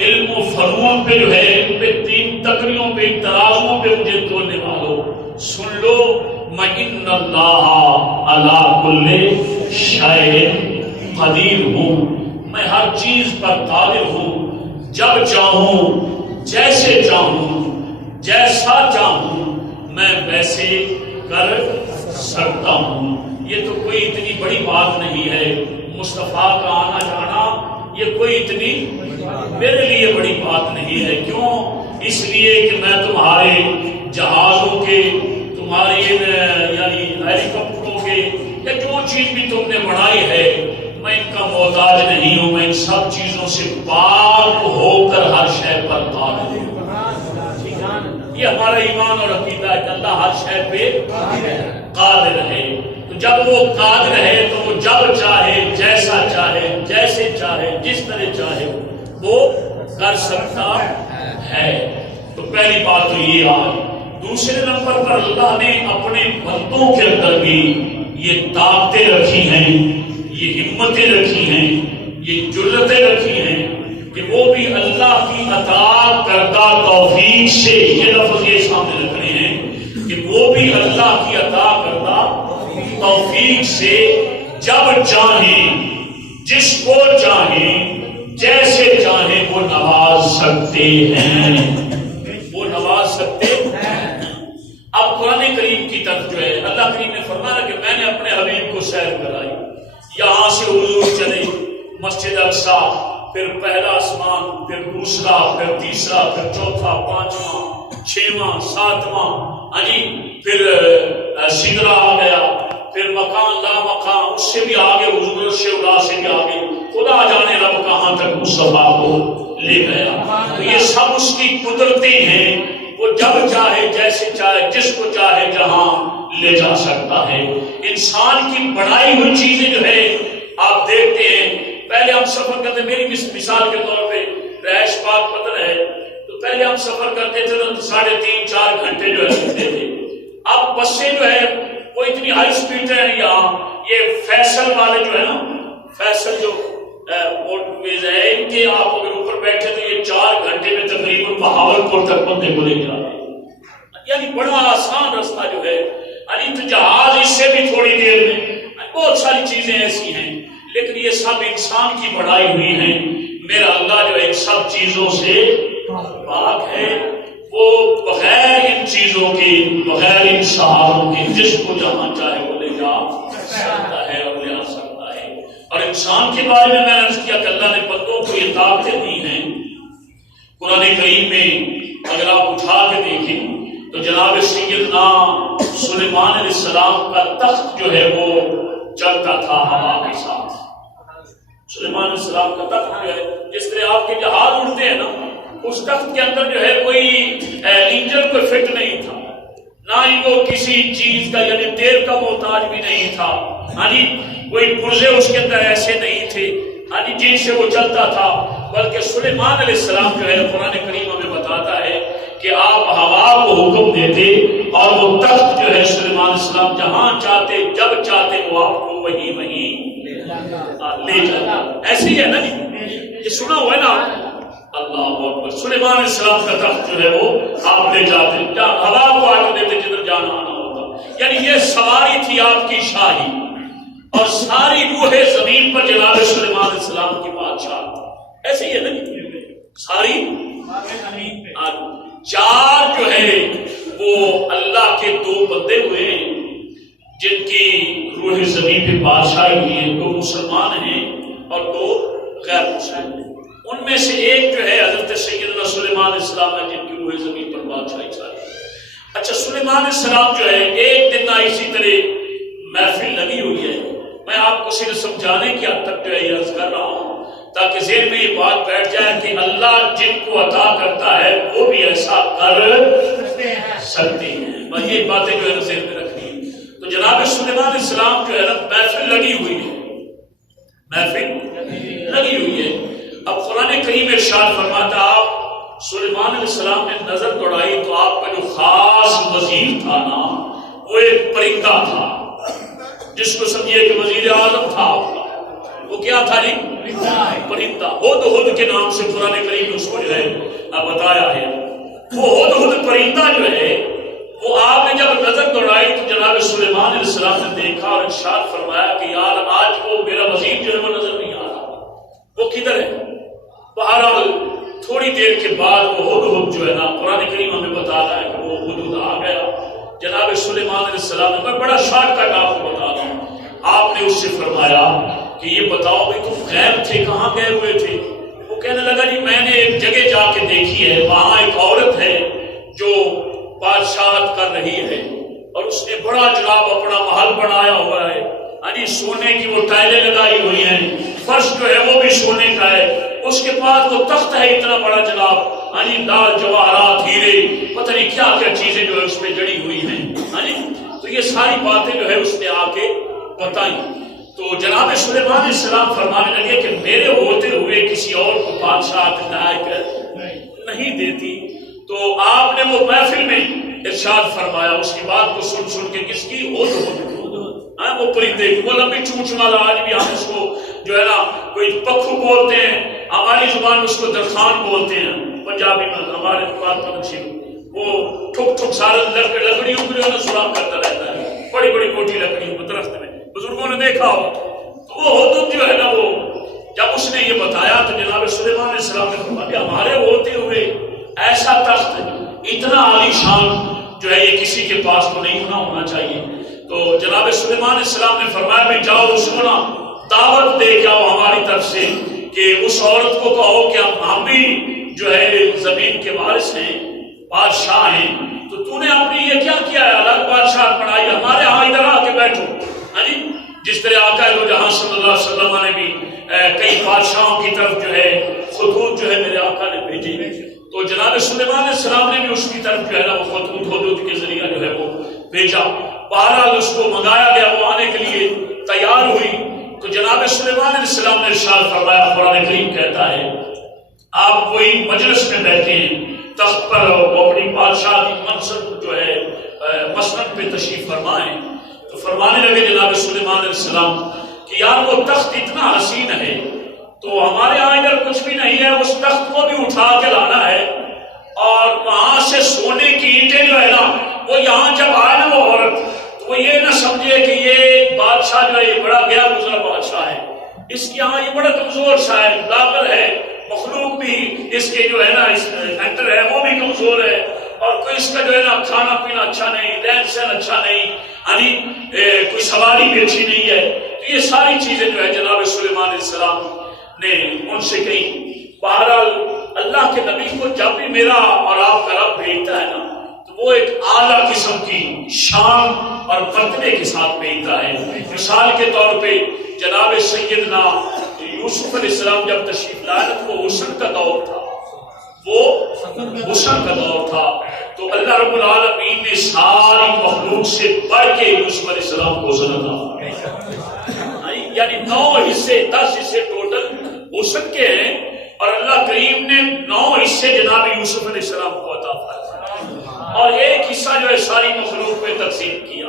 علم و فنون پہ جو ہے ان پہ 3 تکریوں پہ ترازوں پہ مجھے تولنے والوں سن لو، میں ان اللہ علی کل شیء قدیر ہوں، میں ہر چیز پر قادر ہوں، جب چاہوں جیسے چاہوں جیسا چاہوں میں ویسے کر سکتا ہوں۔ یہ تو کوئی اتنی بڑی بات نہیں ہے، مصطفیٰ کا آنا جانا یہ کوئی اتنی میرے لیے بڑی بات نہیں ہے۔ کیوں؟ اس لیے کہ میں تمہارے جہازوں کے، تمہاری یعنی ہیلی کاپٹروں کے یا جو چیز بھی تم نے بنائی ہے میں ان کا محتاج نہیں ہوں، میں ان سب چیزوں سے پاک ہو کر ہر شے پر قادر ہوں۔ یہ ہمارا ایمان اور عقیدہ ہے کہ اللہ ہر شے پہ قادر ہے۔ تو جب وہ قادر ہے تو وہ جب چاہے، جیسا چاہے، جیسے چاہے، جس طرح چاہے وہ کر سکتا ہے۔ تو پہلی بات تو یہ آئی۔ دوسرے نمبر پر اللہ نے اپنے بندوں کے اندر بھی یہ طاقتیں رکھی ہیں، یہ ہمتیں رکھی ہیں، یہ جرأتیں رکھی ہیں کہ وہ بھی اللہ کی عطا کردہ توفیق سے، یہ لفظ یہ سامنے رکھنے ہیں کہ وہ بھی اللہ کی عطا کردہ توفیق سے جب چاہیں، جس کو چاہیں، جیسے چاہیں وہ نواز سکتے ہیں، وہ نواز سکتے ہیں۔ اب قرآن کریم کی طرف جو ہے اللہ کریم نے فرمایا کہ میں نے اپنے حبیب کو سیر کرائی، یہاں سے حضور چلے مسجد اقصی، پھر پہلا آسمان، پھر دوسرا، پھر تیسرا، پھر چوتھا، پانچواں، چھواں، ساتواں، پھر سدرا آ گیا، پھر مکان لا مکان، اس سے بھی آگے حضور شیولا سے بھی آگے، خدا جانے رب کہاں تک مصطفیٰ کو لے گیا۔ تو یہ سب اس کی قدرتیں ہیں، وہ جب چاہے، جیسے چاہے، جس کو چاہے جہاں لے جا سکتا ہے۔ انسان کی بڑھائی ہوئی چیزیں جو ہے آپ دیکھتے ہیں، پہلے ہم سفر کرتے، میری مثال کے طور پہ رہائش پاک پتن ہے، تو پہلے ہم سفر کرتے تھے تو 3.5-4 گھنٹے جو ہے لگتے تھے۔ اب بسیں جو ہے وہ اتنی ہائی سپیڈ ہے، یہاں یہ فیصل والے جو ہے نا، فیصل جو موٹر ویز ہے، ان کے آپ اگر اوپر بیٹھے تو یہ 4 گھنٹے میں تقریباً بہاولپور تک بندے کو لے جاتے ہیں، یعنی بڑا آسان رستہ جو ہے۔ تو جہاز اس سے بھی تھوڑی دیر میں، بہت ساری چیزیں ایسی ہیں، لیکن یہ سب انسان کی بڑھائی ہوئی ہیں۔ میرا اللہ جو ان سب چیزوں سے پاک ہے، وہ بغیر ان چیزوں کے، بغیر ان سہاروں کے جس کو جہاں چاہے وہ لے جا سکتا ہے اور لے آ سکتا ہے۔ اور انسان کے بارے میں نے عرض کیا کہ اللہ نے بندوں کو یہ طاقتیں دی ہیں۔ قرآن کریم میں اگر آپ اٹھا کے دیکھیں تو جناب سیدنا سلیمان علیہ السلام کا تخت جو ہے وہ چلتا تھا ہوا کے ساتھ۔ سلیمان علیہ السلام کا تخت جو ہے، جس طرح آپ کے جہاز اڑتے ہیں نا، اس تخت کے اندر جو ہے کوئی انجن کوئی فٹ نہیں تھا، نہ ہی وہ کسی چیز کا یعنی تیل کا محتاج بھی نہیں تھا، کوئی پرزے اس کے اندر ایسے نہیں تھے جن سے وہ چلتا تھا، بلکہ سلیمان علیہ السلام جو ہے قرآن کریم ہمیں بتاتا ہے کہ آپ ہوا کو حکم دیتے اور وہ تخت جو ہے سلیمان علیہ السلام جہاں چاہتے جب چاہتے وہ آپ کو وہیں لے جاتا۔ ایسے ہی ہے نا جی، یہ سنا ہوا ہے نا، اللہ اکبر، سلیمان علیہ السلام کا تخت جو ہے وہ آپ لے جاتے، ہوا کو آگے دیتے جدھر جانا آنا ہوتا۔ یعنی یہ سواری تھی آپ کی شاہی، اور ساری روح زمین پر جناب سلیمان علیہ السلام کی بادشاہ۔ ایسے ہی ہے نا جی، ساری 4 جو ہے وہ اللہ کے 2 بندے ہوئے ہیں جن کی روح زمین پہ بادشاہی ہوئی ہے، 2 مسلمان ہیں اور 2 غیر مسلم ہیں۔ ان میں سے ایک جو ہے حضرت سیدنا سلیمان علیہ السلام ہے جن کی روح زمین پر بادشاہی چاہیے۔ اچھا، سلیمان علیہ السلام جو ہے ایک دن اسی طرح محفل لگی ہوئی ہے، میں آپ کو صرف سمجھانے کی حد تک جو ہے یہ عرض کر رہا ہوں تاکہ ذہن میں یہ بات بیٹھ جائے کہ اللہ جن کو عطا کرتا ہے وہ بھی ایسا کر سکتے ہیں۔ بس یہ باتیں جو ہے نا ذہن میں رکھنی ہے۔ تو جناب سلیمان علیہ السلام جو ہے نا محفل لگی ہوئی ہے، محفل لگی ہوئی ہے۔ اب قرآن کریم ارشاد فرماتا، آپ سلیمان علیہ السلام نے نظر دوڑائی تو آپ کا جو خاص وزیر تھا نا وہ ایک پرندہ تھا، جس کو سمجھیے کہ وزیر اعظم تھا، وہ کیا تھا جی؟ پرندہ ہدہد کے نام سے قرآن کریم نے اس کو جو ہے بتایا ہے. وہ ہدہد پرندہ جو ہے وہ آپ نے جب نظر دوڑائی تو جناب سلیمان علیہ السلام نے دیکھا اور ارشاد فرمایا کہ یار آج وہ میرا وزیر جو ہے وہ نظر نہیں آ رہا, وہ کدھر ہے؟ بہرحال تھوڑی دیر کے بعد وہ ہدہد جو ہے نا قرآن کریم ہمیں بتا رہا ہے کہ وہ ہدہد آ گیا. جناب سلیمان علیہ السلام نے, میں بڑا شارٹ کٹ آپ کو بتا رہا ہوں, آپ نے اس سے فرمایا کہ یہ بتاؤ بھائی تم غائب تھے, کہاں گئے ہوئے تھے؟ وہ کہنے لگا جی میں نے ایک جگہ جا کے دیکھی ہے, وہاں ایک عورت ہے جو بادشاہت کر رہی ہے اور اس نے بڑا جناب اپنا محل بنایا ہوا ہے, یعنی سونے کی وہ ٹائلیں لگائی ہوئی ہیں, فرش جو ہے وہ بھی سونے کا ہے, اس کے پاس وہ تخت ہے اتنا بڑا جناب, یعنی لال جواہرات ہیرے پتہ نہیں کیا کیا چیزیں جو ہے اس پہ جڑی ہوئی ہیں, یعنی تو یہ ساری باتیں جو ہے اس نے آ کے بتائی. تو جناب سلیمان علیہ السلام فرمانے لگے کہ میرے ہوتے ہوئے کسی اور کو بادشاہت لائق نہیں دیتی. تو آپ نے وہ محفل میں ارشاد فرمایا, اس کی بات کو سن سن کے کس کی وہ وہ پرندے کی, وہ لمبی چونچ والا, آج بھی ہم اس کو جو ہے نا کوئی پکھو بولتے ہیں, ہماری زبان میں اس کو درخان بولتے ہیں, پنجابی میں ہمارے بات پنچھی, وہ ٹھک ٹھک سارے لکڑیوں کو جو ہے نا سراغ کرتا رہتا ہے, بڑی بڑی موٹی لکڑیوں کو درخت میں, بزرگوں نے دیکھا ہو. تو وہ ہدہد جو ہے نا وہ جب اس نے یہ بتایا تو جناب سلیمان علیہ السلام نے فرمایا ہمارے ہوتے ہوئے ایسا تخت اتنا عالی شان جو ہے یہ کسی کے پاس تو نہیں ہونا چاہیے. تو جناب سلیمان علیہ السلام نے فرمایا میں جاؤ اس کو نا دعوت دے کے آؤ ہماری طرف سے کہ اس عورت کو کہو کہ ہم بھی جو ہے زمین کے وارث ہیں, بادشاہ ہیں, تو تو نے اپنی یہ کیا کیا ہے, الگ بادشاہ بنائی, ہمارے ہاں ادھر آ کے بیٹھو. ہاں جی, جس طرح آقا دو جہاں صلی اللہ علیہ وسلم نے بھی کئی بادشاہوں کی طرف جو ہے خطوط جو ہے میرے آقا نے بھیجی, تو جناب سلیمان علیہ السلام نے بھی اس کی طرف جو ہے نا وہ خطوط ہدہد کے ذریعہ جو ہے وہ بھیجا. بہرحال اس کو منگایا گیا, وہ آنے کے لیے تیار ہوئی. تو جناب سلیمان علیہ السلام نے ارشاد فرمایا, قرآن کریم کہتا ہے آپ کوئی مجلس میں بیٹھے ہیں تخت پر, وہ اپنی بادشاہ کی منصب جو ہے مسند پہ تشریف فرمائیں. تو فرمانے لگے جناب سلیمان علیہ السلام کہ یار وہ تخت اتنا حسین ہے تو ہمارے یہاں ادھر کچھ بھی نہیں ہے, اس تخت کو بھی اٹھا کے لانا ہے اور وہاں سے سونے کی اینٹیں جو ہے نا وہ یہاں جب آئے نا وہ عورت, تو وہ یہ نہ سمجھے کہ یہ بادشاہ جو ہے یہ بڑا گیا گزرا بادشاہ ہے, اس کے یہاں یہ بڑا کمزور سا ہے, لاغر ہے, مخلوق بھی اس کے جو ہے نا انٹر ہے وہ بھی کمزور ہے, اور کوئی اس کا جو ہے نا کھانا پینا اچھا نہیں, رہن سہن اچھا نہیں, یعنی کوئی سواری بھی اچھی نہیں ہے. تو یہ ساری چیزیں جو ہے جناب سلیمان علیہ السلام نے ان سے کہی. بہرحال اللہ کے نبی کو جب بھی میرا اور آپ کا رب بھیجتا ہے نا تو وہ ایک اعلیٰ قسم کی شان اور مرتبے کے ساتھ بھیجتا ہے. مثال کے طور پہ جناب سیدنا یوسف علیہ السلام جب تشریف لائے تو حسن کا دور تھا, وہ حسن کا دور تھا, تو اللہ رب العالمین نے ساری مخلوق سے بڑھ کے یوسف علیہ السلام کو حسن عطا, یعنی 9 حصے 10 حصے ٹوٹل حسن کے ہیں, اور اللہ کریم نے 9 حصے جناب یوسف علیہ السلام کو عطا فرمایا اور ایک حصہ جو ہے ساری مخلوق پہ تقسیم کیا.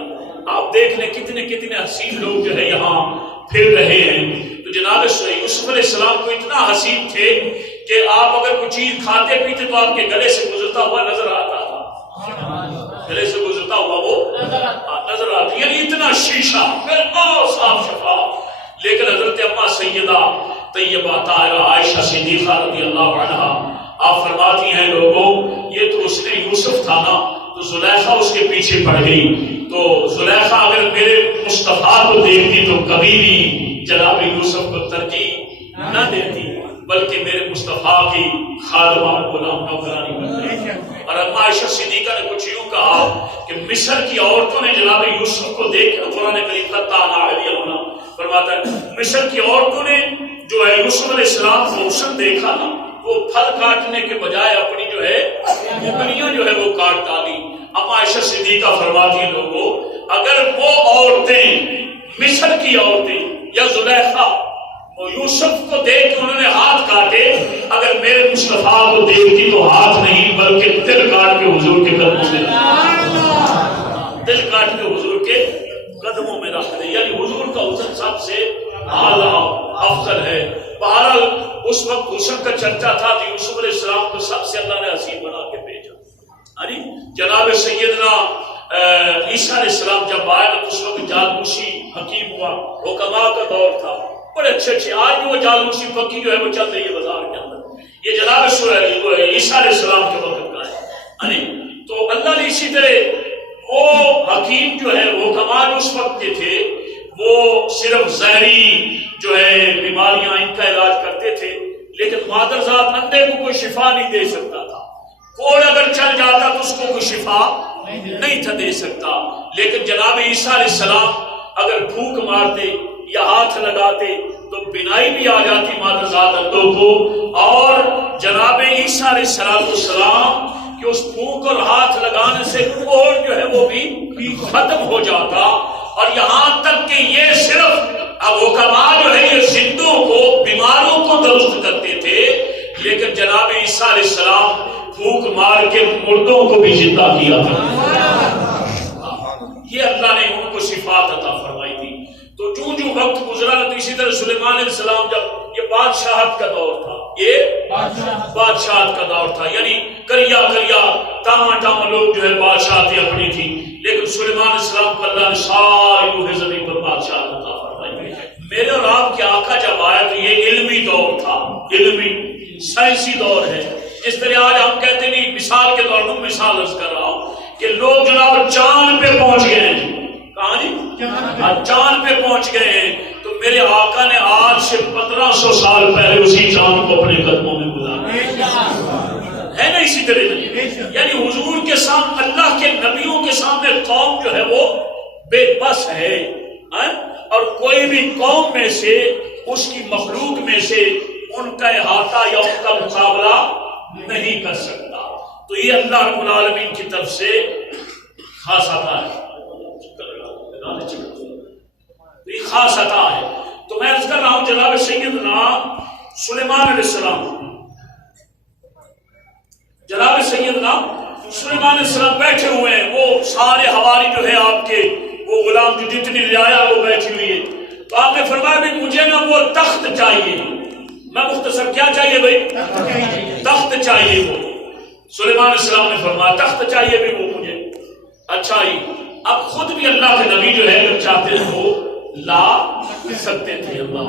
آپ دیکھ لیں کتنے کتنے حسین لوگ جو ہے یہاں پھر رہے ہیں. تو جناب یوسف علیہ السلام کو اتنا حسین تھے کہ آپ اگر کوئی چیز کھاتے پیتے تو آپ کے گلے سے گزرتا ہوا نظر آتا تھا, گلے سے گزرتا ہوا وہ نظر آتا, یعنی اتنا شیشہ بالکل صاف شفاف. لیکن حضرت اما سیدہ طیبہ طاہرہ عائشہ صدیقہ رضی اللہ عنہا آپ فرماتی ہیں لوگوں یہ تو اس نے یوسف تھا نا, تو زلیخا اس کے پیچھے پڑ گئی. تو زلیخا اگر میرے مصطفیٰ کو دیکھتی تو کبھی بھی جناب یوسف کو ترجیح نہ دیتی, بلکہ میرے مصطفیٰ کی خادمہ غلام نوکرانی بنتی. اور اما عائشہ صدیقہ نے کچھ یوں کہا کہ مصر کی عورتوں نے جناب یوسف کو دیکھ کر قرآن کریم فرماتا ہے مصر کی عورتوں نے جو ہے یوسف علیہ السلام کو حسن دیکھا نا, وہ پھل کاٹنے کے بجائے اپنی جو ہے انگلیاں جو ہے وہ کاٹ ڈالی. اما عائشہ صدیقہ فرماتی ہیں لوگوں اگر وہ عورتیں مصر کی عورتیں یا زلیخا وہ یوسف کو دیکھ کے انہوں نے ہاتھ کاٹے, اگر میرے مصطفیٰ کو دیکھتی تو ہاتھ نہیں بلکہ دل کاٹ کے حضور کے قدموں میں دل کاٹ کے حضور کے قدموں میں رکھ دے. یعنی حضور کا حسن سب سے اعلیٰ افضل ہے. بہرحال اس وقت حسن کا چرچا تھا کہ یوسف علیہ السلام کو سب سے اللہ نے حسین بنا کے بھیجا. جناب سیدنا عیسیٰ علیہ السلام جب آئے تو اس وقت جالوسی حکیم ہوا, حکما کا دور تھا, بڑے اچھے اچھے. آج بھی وہ جالوسی فقی جو ہے وہ چل رہی ہے بازار کے اندر. یہ جناب عیسیٰ علیہ السلام کے وقت کا ہے. تو اللہ نے اسی طرح وہ حکیم جو ہے وہ حکما اس وقت کے تھے, وہ صرف زہری جو ہے بیماریاں ان کا علاج کرتے تھے, لیکن مادر ذات اندھے کو کوئی شفا نہیں دے سکتا تھا. کوڑ اگر چل جاتا تو اس کو کوئی شفا نہیں تھا دے سکتا. لیکن جناب عیسیٰ علیہ السلام اگر پھونک مارتے یا ہاتھ لگاتے تو بینائی بھی آ جاتی مادر ذات اندھوں کو, اور جناب عیسیٰ علیہ السلام کہ اس پھونک اور ہاتھ لگانے سے کوڑ جو ہے وہ بھی ختم ہو جاتا. اور یہاں تک کہ یہ صرف اب حکما جو ہے یہ زندوں کو بیماروں کو درست کرتے تھے, لیکن جناب عیسیٰ علیہ السلام پھونک مار کے مردوں کو بھی زندہ کیا تھا. یہ اللہ نے ان کو صفات عطا فرمائی تھی. تو جو جو وقت گزرا تو اسی طرح سلیمان علیہ السلام جب یہ بادشاہت کا دور تھا, یہ بادشاہت کا دور تھا, یعنی کریا ٹاما لوگ جو ہے بادشاہتیں اپنی تھی, لیکن سلیمان علیہ السلام کو اللہ نے ساری روح زمین پر بادشاہت عطا فرمائی. میرے اور آپ کے آقا جب آیا تو یہ علمی دور تھا, علمی سائنسی دور ہے. اس طرح آج ہم کہتے نہیں, مثال کے طور پر مثال عرض کر رہا ہوں کہ لوگ جناب چاند پہ پہنچ گئے ہیں. کہاں جی؟ چاند پہ پہنچ گئے ہیں. تو میرے آقا نے آج سے 1500 سال پہلے اسی چاند کو اپنے قدموں میں گزارا ہے نا. اسی طرح یعنی حضور کے سامنے, اللہ کے نبیوں کے سامنے قوم جو ہے وہ بے بس ہے, اور کوئی بھی قوم میں سے اس کی مخلوق میں سے ان کا احاطہ یا ان کا مقابلہ نہیں کر سکتا. تو یہ اللہ رب العالمین کی طرف سے خاص عطا ہے, یہ خاص عطا ہے. تو میں عرض کر رہا ہوں جناب سیدنا سلیمان علیہ السلام, جناب سیدنا سلیمان علیہ السلام بیٹھے ہوئے ہیں. وہ سارے حواری جو ہے آپ کے وہ غلام جو جتنی رعایا وہ بیٹھی ہوئی ہے. تو آپ نے فرمایا بھی مجھے نا وہ تخت چاہیے. میں مختصر کیا چاہیے بھائی؟ تخت چاہیے. وہ سلیمان علیہ السلام نے فرمایا تخت چاہیے بھی وہ مجھے. اچھا ہی اب خود بھی اللہ کے نبی جو ہے اگر چاہتے ہیں وہ لا سکتے تھے اللہ,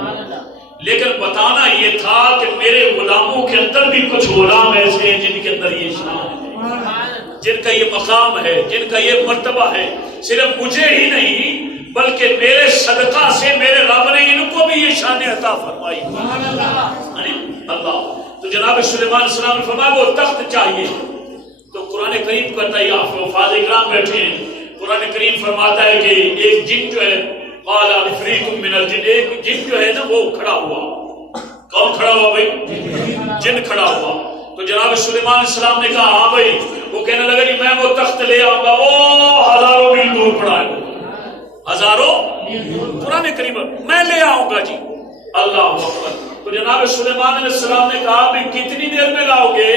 لیکن بتانا یہ تھا کہ میرے غلاموں کے اندر بھی کچھ غلام ایسے ہیں جن کے اندر یہ شان ہے, جن کا یہ مقام ہے, جن کا یہ مرتبہ ہے. صرف مجھے ہی نہیں بلکہ میرے صدقہ سے میرے رب نے ان کو بھی یہ شان عطا فرمائی اللہ. تو جناب سلیمان علیہ السلام نے فرمایا وہ تخت چاہیے. تو قرآن کریم کہتا ہے, آپ حفاظ اکرام بیٹھے ہیں, قرآن کریم فرماتا ہے کہ ایک جن جو ہے قال عفریت من الجن, ایک جن جو ہے نا وہ کھڑا ہوا. کون کھڑا ہوا بھائی؟ جن کھڑا ہوا. تو جناب سلیمان علیہ السلام نے کہا ہاں بھائی. وہ کہنے لگا جی میں وہ تخت لے آؤں گا. وہ ہزاروں میل دور پڑا ہے, ہزاروں قرآن کریم میں لے آؤں گا جی. اللہ اکبر. تو جناب سلیمان علیہ السلام نے کہا بھی کتنی دیر میں لاؤ گے,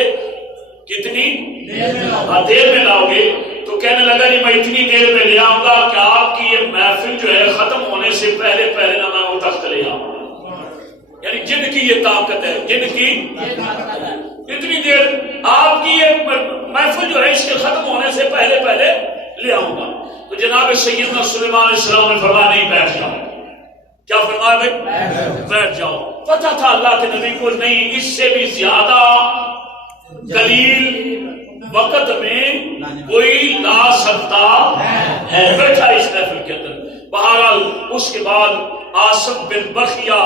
کتنی دیر میں لاؤ گے؟ تو کہنے لگا جی میں اتنی دیر میں لے آؤں گا کہ آپ کی یہ محفل جو ہے ختم ہونے سے پہلے پہلے نہ میں وہ تخت لے آؤں. یعنی جن کی یہ طاقت ہے, جن کی اتنی دیر آپ کی یہ محفل جو ہے اس کے ختم ہونے سے پہلے پہلے لے آؤں گا. تو جناب سیدنا سلیمان علیہ السلام نے فرمایا نہیں بیٹھ جاؤ. کیا فرمایا بھائی؟ بیٹھ جاؤ. پتا تھا اللہ کے نبی کو نہیں اس سے بھی زیادہ قلیل وقت میں کوئی لا سکتا ہے. بیٹھا اس محفل کے اندر. بہرحال اس کے بعد عاصم بن برخیا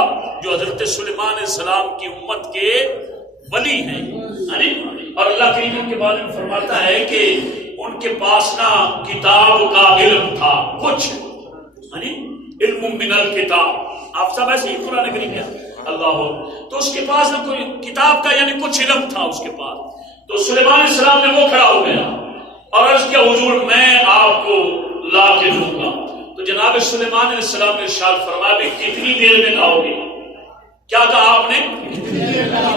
جو حضرت سلیمان علیہ السلام کی امت کے ولی ہیں, اور اللہ کریم کے بارے میں فرماتا ہے کہ ان کے پاس نا کتاب کا علم تھا کچھ, علم من الکتاب. آپ سب ایسے ہی قرآن کریم ہے اللہ. تو اس کے پاس نا کوئی کتاب کا یعنی کچھ علم تھا اس کے پاس. تو سلیمان علیہ السلام نے وہ کھڑا ہو گیا اور عرض کیا حضور میں آپ کو لا کے دوں گا. تو جناب سلیمان علیہ السلام نے ارشاد فرمایا بھی کتنی دیر میں لاؤ گے؟ کیا کہا آپ نے؟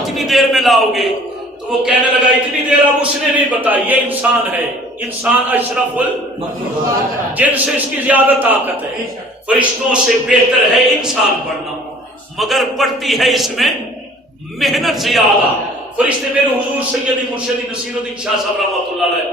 کتنی دیر میں لاؤ گے؟ تو وہ کہنے لگا اتنی دیر اب اس نے نہیں بتائی. یہ انسان ہے, انسان اشرف جن سے اس کی زیادہ طاقت ہے, فرشتوں سے بہتر ہے انسان بننا. مگر پڑتی ہے اس میں محنت زیادہ. فرشتے میرے حضور سیدی مرشدی نصیر الدین شاہ صاحب رحمۃ اللہ علیہ